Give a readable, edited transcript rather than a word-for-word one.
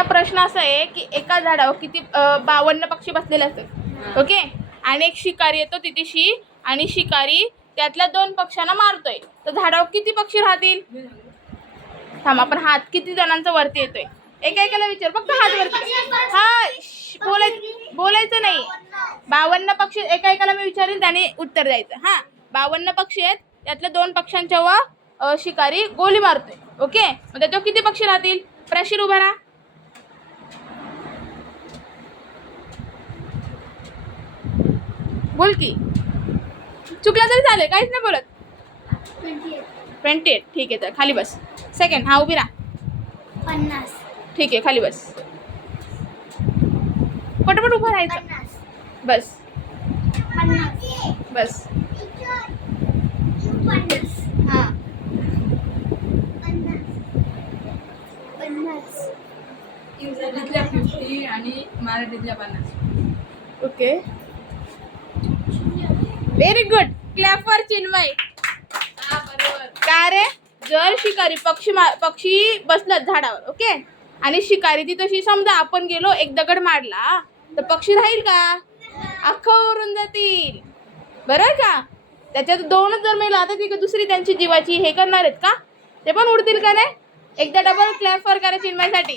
आता प्रश्न असा आहे की एका झाडावर किती 52 पक्षी बसलेले असतात. ओके. आणि एक शिकारी येतो तिथेशी आणि शिकारी त्यातल्या 2 पक्ष्यांना मारतोय. तर झाडावर किती पक्षी राहतील? थांब, आपण हात किती जणांचा वरती येतोय एकेकाला विचार, फक्त हात वरती. हा, बोलायचं नाही. 52 पक्षी एकेकाला मी विचारेन त्याने उत्तर द्यायचं. हा, 52 पक्षी आहेत, त्यातल्या 2 पक्ष्यांच्या व शिकारी गोली मारतोय. ओके. मग त्याच्यावर किती पक्षी राहतील? प्रशीर उभा राहा. बोल की, चुकला तरी चालेल, काहीच नाही बोलत. 28. ठीक आहे, तर खाली बस. सेकंड. हा, उभी राहा. 50. ठीक आहे, खाली बस. पटपट उभं राहायचं. 50. बस 50. बस. 50. हां. 50. 50. इंग्रजीतल्या 50 आणि मराठीतल्या 50. Okay, very good. Clap for Chinmay. हा, बरोबर. का रे? जर शिकारी पक्षी बसलात झाडावर, ओके, आणि शिकारी ती तशी समजा आपण गेलो एक दगड मारला तर पक्षी राहील का? अख्खं उरून जातील. बरोबर का? त्याच्यात 2च जर मेला आता ती दुसरी त्यांची जीवाची हे करणार आहेत का? ते पण उडतील का नाही? एकदा डबल क्लॅप फॉर करा चिन्मयसाठी.